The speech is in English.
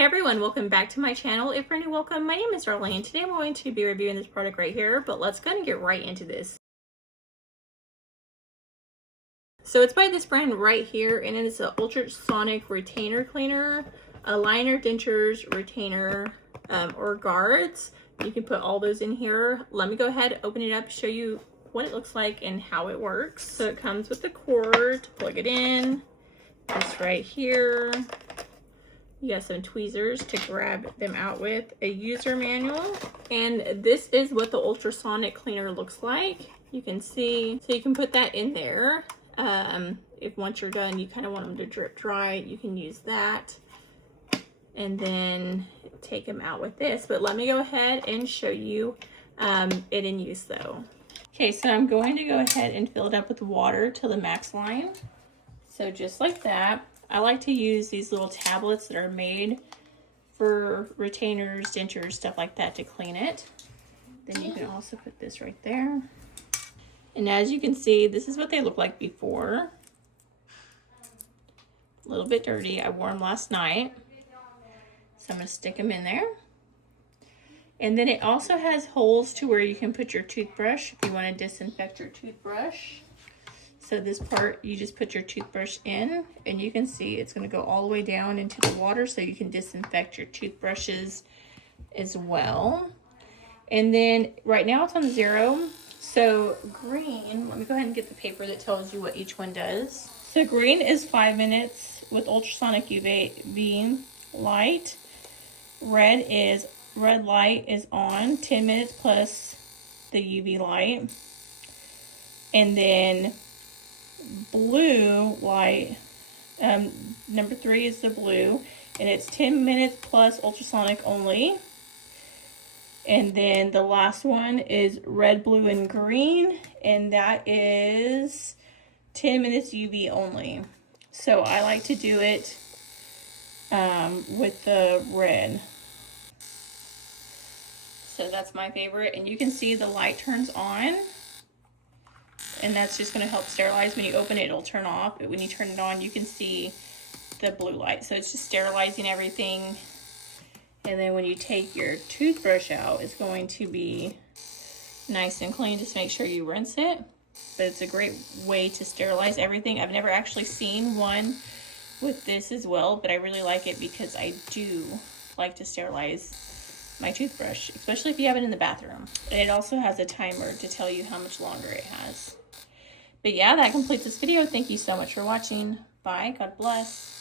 Hey everyone, welcome back to my channel. If you're new, welcome. My name is Darlene. Today I'm going to be reviewing this product right here, but let's go and get right into this. So it's by this brand right here, and it is an Ultrasonic retainer cleaner, a liner, dentures, retainer, or guards. You can put all those in here. Let me go ahead, open it up, show you what it looks like and how it works. So it comes with the cord to plug it in. It's right here. You got some tweezers to grab them out with, a user manual, and this is what the ultrasonic cleaner looks like. You can see, so you can put that in there. If once you're done, you kind of want them to drip dry, you can use that. And then take them out with this. But let me go ahead and show you it in use though. Okay, so I'm going to go ahead and fill it up with water to the max line. So just like that. I like to use these little tablets that are made for retainers, dentures, stuff like that to clean it. Then you can also put this right there. And as you can see, this is what they look like before. A little bit dirty. I wore them last night. So I'm going to stick them in there. And then it also has holes to where you can put your toothbrush if you want to disinfect your toothbrush. So this part, you just put your toothbrush in, and you can see it's going to go all the way down into the water so you can disinfect your toothbrushes as well. And then right now it's on 0. So green, let me go ahead and get the paper that tells you what each one does. So green is 5 minutes with ultrasonic UV light. Red light is on 10 minutes plus the UV light. And then blue light, number 3 is the blue, and it's 10 minutes plus ultrasonic only. And then the last one is red, blue, and green, and that is 10 minutes UV only. So I like to do it with the red. So that's my favorite, and you can see the light turns on. And that's just going to help sterilize. When you open it, it'll turn off. But when you turn it on, you can see the blue light. So it's just sterilizing everything. And then when you take your toothbrush out, it's going to be nice and clean. Just make sure you rinse it. But it's a great way to sterilize everything. I've never actually seen one with this as well, but I really like it because I do like to sterilize my toothbrush, especially if you have it in the bathroom. And it also has a timer to tell you how much longer it has. But yeah, that completes this video. Thank you so much for watching. Bye. God bless.